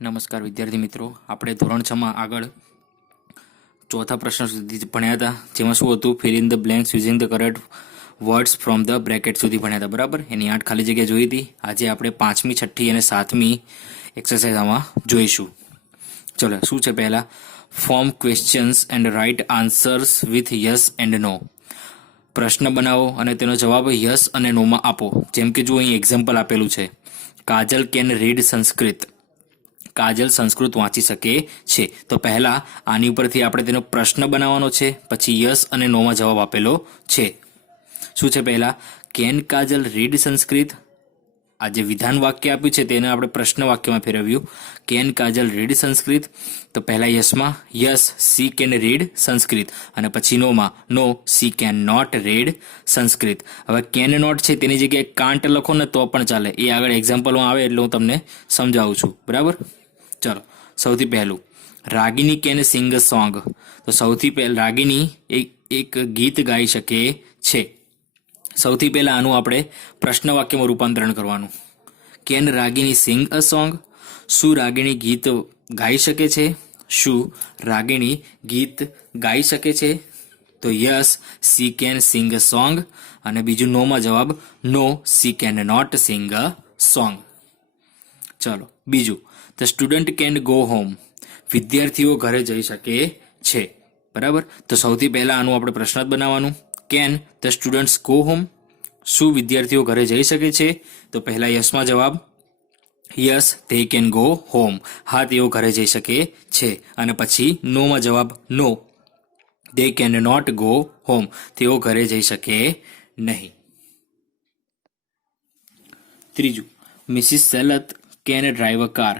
નમસ્કાર વિદ્યાર્થી મિત્રો, આપણે ધોરણ 6 માં આગળ ચોથા પ્રશ્ન સુધી ભણ્યા હતા, જેમાં શું હતું, fill in the blanks using the correct words from the bracket સુધી ભણ્યા હતા. બરાબર, એની 8 ખાલી જગ્યા જોઈ હતી. આજે આપણે 5મી, 6ઠ્ઠી અને 7મી એક્સરસાઇઝ આમાં જોઈશું. ચલો, શું છે પહેલા, form questions and write answers with yes and no. પ્રશ્ન બનાવો અને તેનો જવાબ યસ અને નોમાં આપો. જેમ કે જો અહીં એક્ઝામ્પલ આપેલું છે, કાજલ કેન રીડ સંસ્કૃત. કાજલ સંસ્કૃત વાંચી શકે છે. તો પહેલા આની ઉપરથી આપણે તેનો પ્રશ્ન બનાવવાનો છે, પછી યસ અને નોમાં જવાબ આપેલો છે. શું છે પહેલા, કેન કાજલ રીડ સંસ્કૃત. આ જે વિધાન વાક્ય આપ્યું છે તેને આપણે પ્રશ્ન વાક્યમાં ફેરવ્યું, કેન કાજલ રીડ સંસ્કૃત. તો પહેલા યસમાં yes, she can read Sanskrit, અને પછી નોમાં no, she can not read Sanskrit. હવે કેન નોટ છે તેની જગ્યાએ કાંટ લખો ને તો પણ ચાલે, એ આગળ એક્ઝામ્પલમાં આવે એટલે હું તમને સમજાવું છું. બરાબર, ચલો. સૌથી પહેલું, રાગિની કેન સિંગ સોંગ. તો સૌથી પહેલા રાગિની એક ગીત ગાઈ શકે છે. સૌથી પહેલા આનું આપણે પ્રશ્ન વાક્યમાં રૂપાંતરણ કરવાનું. Can Ragini sing a song. શું રાગિણી ગીત ગાઈ શકે છે? શું રાગિણી ગીત ગાઈ શકે છે? તો yes, she can sing a song. અને બીજું નોમાં જવાબ no, she can not sing a song. ચલો, બીજું, the student can go home. વિદ્યાર્થીઓ ઘરે જઈ શકે છે. બરાબર, તો સૌથી પહેલા આનું આપણે પ્રશ્ન જ બનાવવાનું. Can the students go home. શું વિદ્યાર્થીઓ ઘરે જઈ શકે છે? તો પહેલા યસમાં જવાબ yes, they can go home. હા, તેઓ ઘરે જઈ શકે છે. અને પછી નોમાં જવાબ no, they can not go home. તેઓ ઘરે જઈ શકે નહીં. ત્રીજું, Mrs Selat can drive a car.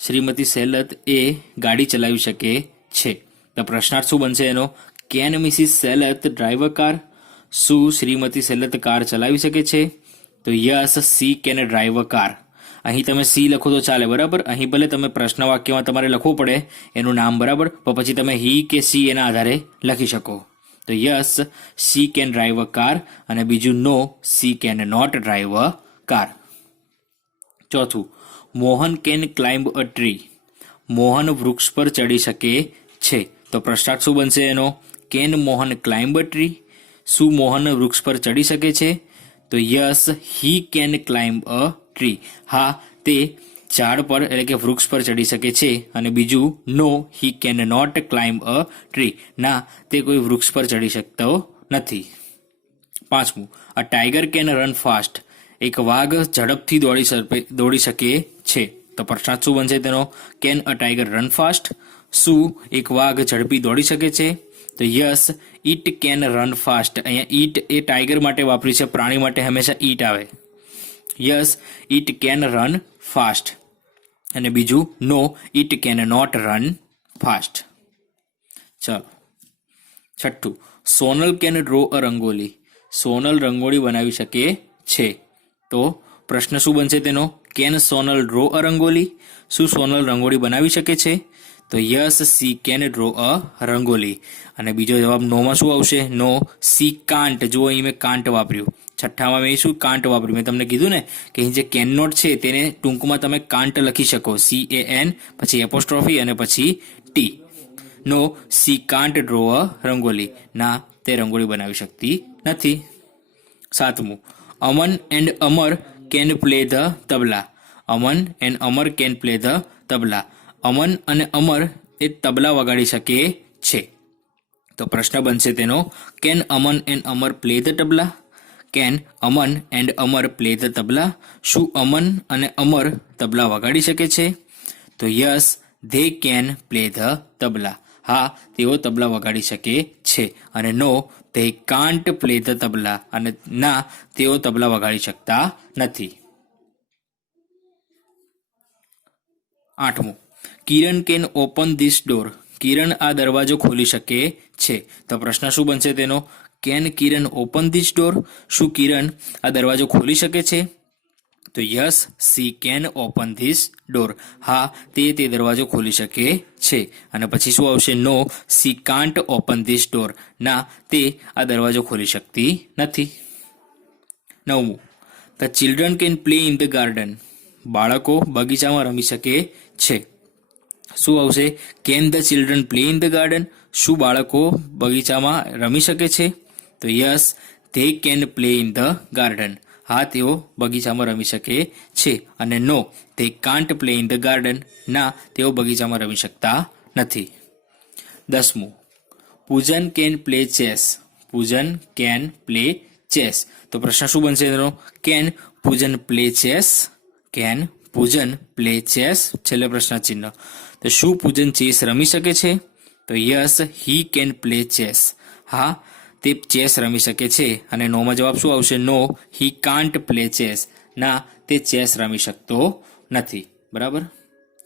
Shrimati Selat એ ગાડી ચલાવી શકે છે. તો પ્રશ્નાર્થ શું બનશે એનો, can Mrs Selat drive a car. શું શ્રીમતી સેલત કાર ચલાવી શકે છે? તો yes, she can drive a car. અહીં તમે સી લખો તો ચાલે. બરાબર, અહીં ભલે તમે પ્રશ્ન વાક્યમાં તમારે લખવું પડે એનું નામ, બરાબર, પણ પછી તમે હી કે સી એના આધારે લખી શકો. તો yes, she can drive a car, અને બીજું no, she can not drive a car. ચોથું, Mohan can climb a tree. Mohan વૃક્ષ પર ચડી શકે છે. તો પ્રશ્નાર્થ શું બનશે એનો, can Mohan climb a tree. શું મોહન વૃક્ષ પર ચડી શકે છે? તો yes, he can climb a tree. હા, તે ઝાડ પર એટલે કે વૃક્ષ પર ચડી શકે છે. અને બીજું no, he can not climb a tree. ના, તે કોઈ વૃક્ષ પર ચડી શકતો નથી. પાંચમું, a tiger can run fast. એક વાઘ ઝડપથી દોડી શકે છે. તો પ્રશ્નાર્થ શું બનશે તેનો, can a tiger run fast. શું એક વાઘ ઝડપી દોડી શકે છે? તો yes, it can run fast. અહીંયા ઈટ એ ટાઈગર માટે વાપરી છે, પ્રાણી માટે હંમેશા ઈટ આવે. Yes, it can run fast. અને બીજું no, it can not run fast. ચલો, છઠ્ઠું, Sonal can draw a rangoli. Sonal rangoli બનાવી શકે છે. તો પ્રશ્ન શું બનશે તેનો, can Sonal draw a rangoli. શું સોનલ રંગોળી બનાવી શકે છે? તો yes, she can draw a rangoli. અને બીજો જવાબ નોમાં શું આવશે, નો, સી કાન્ટ. જુઓ, અહીં મેં કાન્ટ વાપર્યું. છઠ્ઠામાં મેં શું કાન્ટ વાપર્યું, મેં તમને કીધું ને કે અહીં જે કેન નોટ છે તેને ટૂંકમાં તમે કાન્ટ લખી શકો, CAN, પછી એપોસ્ટ્રોફી અને પછી t. No, she can't draw a rangoli. ના, તે રંગોળી બનાવી શકતી નથી. સાતમું, Aman and Amar can play the tabla. Aman and Amar can play the tabla. Aman અને અમર એ તબલા વગાડી શકે છે. તો પ્રશ્ન બનશે તેનો, can Aman and Amar play the tabla. Can Aman and Amar play the tabla. શું અમન અને અમર તબલા વગાડી શકે છે? તો yes, they can play the tabla. હા, તેઓ તબલા વગાડી શકે છે. અને no, they can't play the tabla. અને ના, તેઓ તબલા વગાડી શકતા નથી. આઠમું, Kiran can open this door. Kiran આ દરવાજો ખોલી શકે છે. તો પ્રશ્ન શું બનશે તેનો, can Kiran open this door. શું કિરણ આ દરવાજો ખોલી શકે છે? તો yes, she can open this door. હા, તે દરવાજો ખોલી શકે છે. અને પછી શું આવશે, no, she can't open this door. ના, તે આ દરવાજો ખોલી શકતી નથી. નવમું, the children can play in the garden. બાળકો બગીચામાં રમી શકે છે. શું આવશે? Can the children play in the garden? શું બાળકો બગીચામાં રમી શકે છે? તો yes, they can play in the garden. હા, તેઓ બગીચામાં રમી શકે છે. અને no, they can't play in the garden. ના, તેઓ બગીચામાં રમી શકતા નથી. 10. પૂજન કેન પ્લે ચેસ. પૂજન કેન પ્લે ચેસ. તો પ્રશ્ન શું બનશે એનો? કેન પૂજન પ્લે ચેસ? કેન પૂજન પ્લે ચેસ? છેલ્લે પ્રશ્ન ચિહ્ન. તો શું પૂજન ચેસ રમી શકે છે? તો yes, he can play chess. હા, તે ચેસ રમી શકે છે. અને નોમાં જવાબ શું આવશે? નો, હી કાન્ટ પ્લે ચેસ. ના, તે ચેસ રમી શકતો નથી. બરાબર.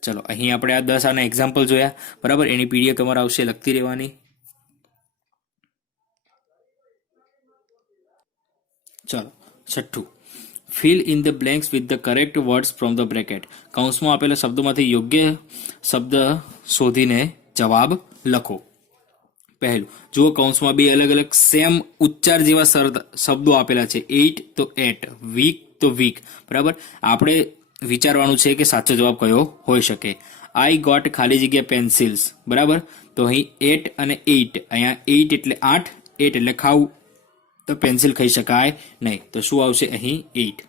ચલો, અહીં આપણે આ 10 આના એક્ઝામ્પલ જોયા. બરાબર. એની પીડીએફ તમારે આવશે, લખતી રહેવાની. ચલો, 6. Fill in the blanks with the correct words from the bracket. કૌંસમાં આપેલા શબ્દોમાંથી યોગ્ય શબ્દ શોધીને જવાબ લખો. પહેલું જુઓ, કૌંસમાં બે અલગ અલગ સેમ ઉચ્ચાર જેવા શબ્દો આપેલા છે. 8 તો 8, વીક તો વીક. બરાબર. આપણે વિચારવાનું છે કે સાચો જવાબ કયો હોઈ શકે. આઈ ગોટ ખાલી જગ્યા પેન્સિલ્સ. બરાબર. તો અહીં 8 અને 8, અહીંયા 8 એટલે 8, 8 એટલે ખાવું, તો પેન્સિલ ખાઈ શકાય નહીં. તો શું આવશે અહીં? 8.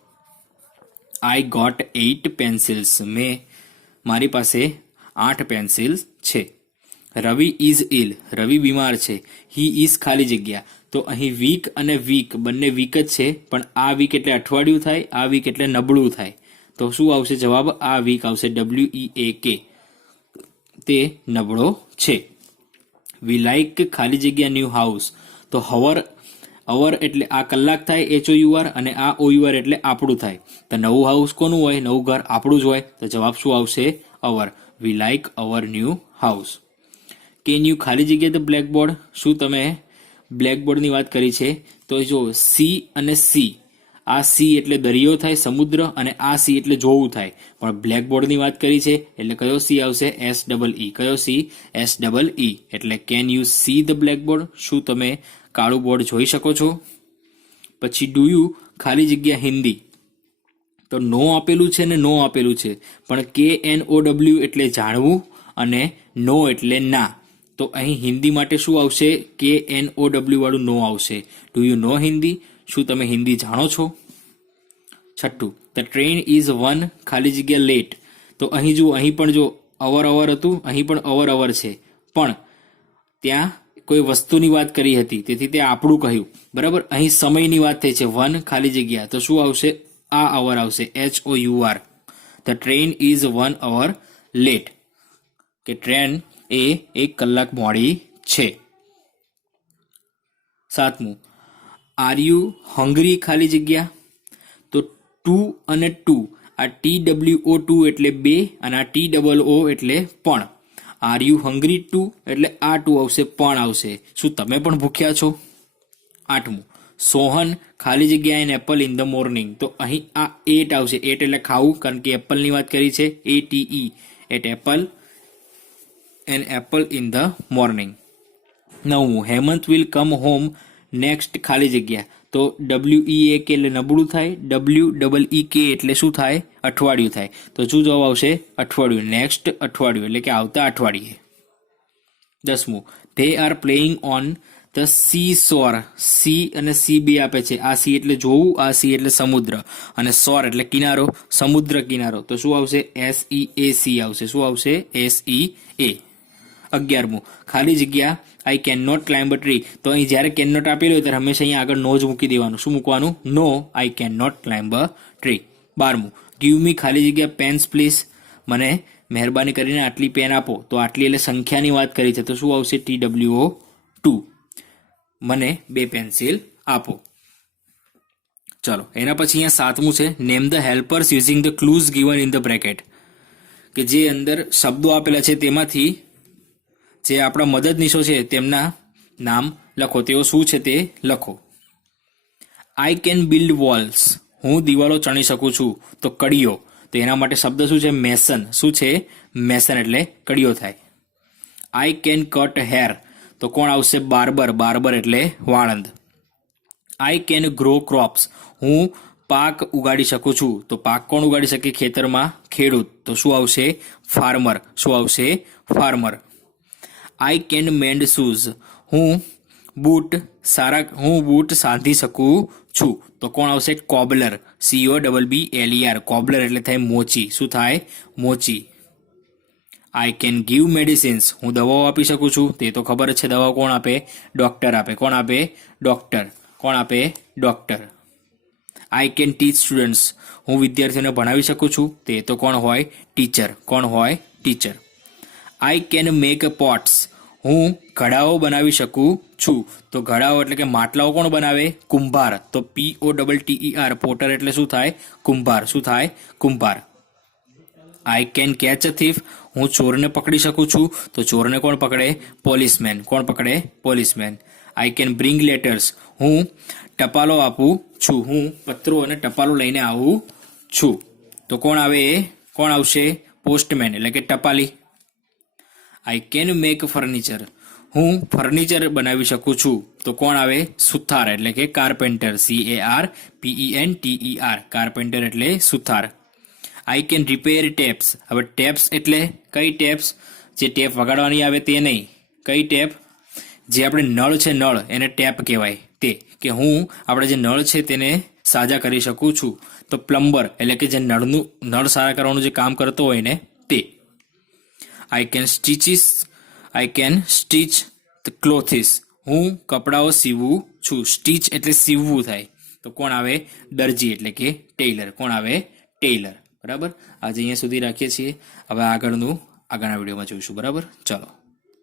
I got 8 pencils. મારી પાસે 8 પેન્સિલ્સ છે. રવિ ઇઝ ઇલ. રવિ બીમાર છે. હી ઇઝ ખાલી જગ્યા. તો અહીં વીક અને વીક બંને વીક જ છે, પણ આ વીક એટલે અઠવાડિયું થાય, આ વીક એટલે નબળું થાય. તો શું આવશે જવાબ? આ વીક આવશે. WEAK. તે નબળો છે. વી લાઈક ખાલી જગ્યા ન્યૂ હાઉસ. તો અવર એટલે આ કલાક થાય, HOUR, અને આ OUR એટલે આપણું થાય. તો નવું હાઉસ કોનું હોય? નવું ઘર આપણું જ હોય. તો જવાબ શું આવશે? Our. We like our new house. Can you ખાલી જગ્યા ધ બ્લેકબોર્ડ. શું તમે બ્લેકબોર્ડની વાત કરી છે? તો જો સી અને સી, આ સી એટલે દરિયો થાય, સમુદ્ર, અને આ સી એટલે જોવું થાય. પણ બ્લેકબોર્ડની વાત કરી છે એટલે કયો સી આવશે? SEE. કયો સી? SEE. એટલે can you see the blackboard? શું તમે કાળું બોર્ડ જોઈ શકો છો? પછી ડુ યુ ખાલી જગ્યા હિન્દી. તો નો આપેલું છે ને નો આપેલું છે, પણ KNOW એટલે જાણવું અને નો એટલે ના. તો અહીં હિન્દી માટે શું આવશે? KNOW વાળું નો આવશે. Do you know Hindi? શું તમે હિન્દી જાણો છો? 6. ધ ટ્રેન ઇઝ 1 ખાલી જગ્યા લેટ. તો અહીં જુઓ, અહીં પણ જો અવર હતું, અહીં પણ અવર છે, પણ ત્યાં કોઈ વસ્તુની વાત કરી હતી, તેથી તે આપણું કહ્યું. બરાબર. અહીં સમયની વાત થઈ છે. 1 ખાલી જગ્યા, તો શું આવશે? આ અવર આવશે. HOUR. The train is 1 hour late. કે ટ્રેન એ 1 કલાક મોડી છે. 7. આર યુ હંગ્રી ખાલી જગ્યા. તો 2 અને 2, આ TWO2 એટલે 2, અને આ TOO એટલે પણ. આર યુ હંગ્રી 2 એટલે આ 2 આવશે, પણ આવશે. શું તમે પણ ભૂખ્યા છો? 8. સોહન ખાલી જગ્યા N apple in the morning. તો અહીં આ 8 આવશે. 8 એટલે ખાવું, કારણ કે એપલની વાત કરી છે. ATE ate apple, an apple in the morning. 9. Hemant will come home next ખાલી જગ્યા. તો WEAK એટલે નબળું થાય, WEEK એટલે શું થાય? અઠવાડિયું થાય. તો શું જવાબ આવશે? અઠવાડિયું. નેક્સ્ટ અઠવાડિયું એટલે કે આવતા અઠવાડિયે. 10. They are playing on the sea shore. Sea અને સી બે આપે છે. આ સી એટલે જોવું, આ સી એટલે સમુદ્ર, અને શોર એટલે કિનારો, સમુદ્ર કિનારો. તો શું આવશે? SEAC આવશે. શું આવશે? SEA. 11. ખાલી જગ્યા I can not climb a tree. તો અહીં જ્યારે કેન નોટ આપેલું હોય ત્યારે હંમેશા અહીંયા આગળ નો જ મૂકી દેવાનું. શું મૂકવાનું? No, I can not climb a tree. 12. Give me ખાલી જગ્યા પેન્સ પ્લીઝ. મને મહેરબાની કરીને આટલી પેન આપો. તો આટલી એટલે સંખ્યાની વાત કરી છે. તો શું આવશે? TWO2. મને 2 પેન્સિલ આપો. ચલો, એના પછી અહીંયા 7મું છે, name the helpers using the clues given in the bracket. કે જે અંદર શબ્દો આપેલા છે તેમાંથી જે આપણા મદદનીશો છે તેમના નામ લખો. તેઓ શું છે તે લખો. I can build walls. હું દિવાલો ચણી શકું છું. તો કડીઓ. તો એના માટે શબ્દ શું છે? મેસન. શું છે? મેસન એટલે કડીઓ થાય. I can cut hair. તો કોણ આવશે? બાર્બર. બાર્બર એટલે વાળંદ. I can grow crops. હું પાક ઉગાડી શકું છું. તો પાક કોણ ઉગાડી શકે ખેતરમાં? ખેડૂત. તો શું આવશે? ફાર્મર. શું આવશે? Farmer. I can mind shoes. હું બૂટ સાંધી શકું છું. તો કોણ આવશે? કોબલર. COBBLER. કોબલર એટલે થાય મોચી. શું થાય? મોચી. I can give medicines. હું દવાઓ આપી શકું છું. તે તો ખબર જ છે. દવાઓ કોણ આપે? ડોક્ટર આપે. કોણ આપે? ડોક્ટર. કોણ આપે? Doctor. I can teach students. હું વિદ્યાર્થીઓને ભણાવી શકું છું. તે તો કોણ હોય? ટીચર. કોણ હોય? Teacher. I can make pots. હું ઘડાઓ બનાવી શકું છું. તો ઘડાઓ એટલે કે માટલાઓ કોણ બનાવે? કુંભાર. તો POTTER. પોટર એટલે શું થાય? કુંભાર. શું થાય? કુંભાર. I can catch a thief. હું ચોરને પકડી શકું છું. તો ચોરને કોણ પકડે? પોલીસમેન. કોણ પકડે? Policeman. I can bring letters. હું ટપાલો આપું છું. હું પત્રો અને ટપાલો લઈને આવું છું. તો કોણ આવે? કોણ આવશે? પોસ્ટમેન એટલે કે ટપાલી. I can make furniture. હું ફર્નિચર બનાવી શકું છું. તો કોણ આવે? સુથાર એટલે કે કાર્પેન્ટર. CARPENTER. કાર્પેન્ટર એટલે સુથાર. I can repair taps. હવે ટેપ્સ એટલે કઈ ટેપ્સ? જે ટેપ વગાડવાની આવે તે નહીં. કઈ ટેપ? જે આપણે નળ છે, નળ એને ટેપ કહેવાય. તે કે હું આપણે જે નળ છે તેને સાજા કરી શકું છું. તો પ્લમ્બર એટલે કે જે નળ સારા કરવાનું જે કામ કરતો હોય ને તે. I can stitch the clothes. હું કપડાઓ સીવું છું. સ્ટીચ એટલે સીવવું થાય. તો કોણ આવે? દરજી એટલે કે ટેલર. કોણ આવે? ટેલર. બરાબર. આજે અહીંયા સુધી રાખીએ છીએ. હવે આગળના વિડીયોમાં જોઈશું. બરાબર. ચલો.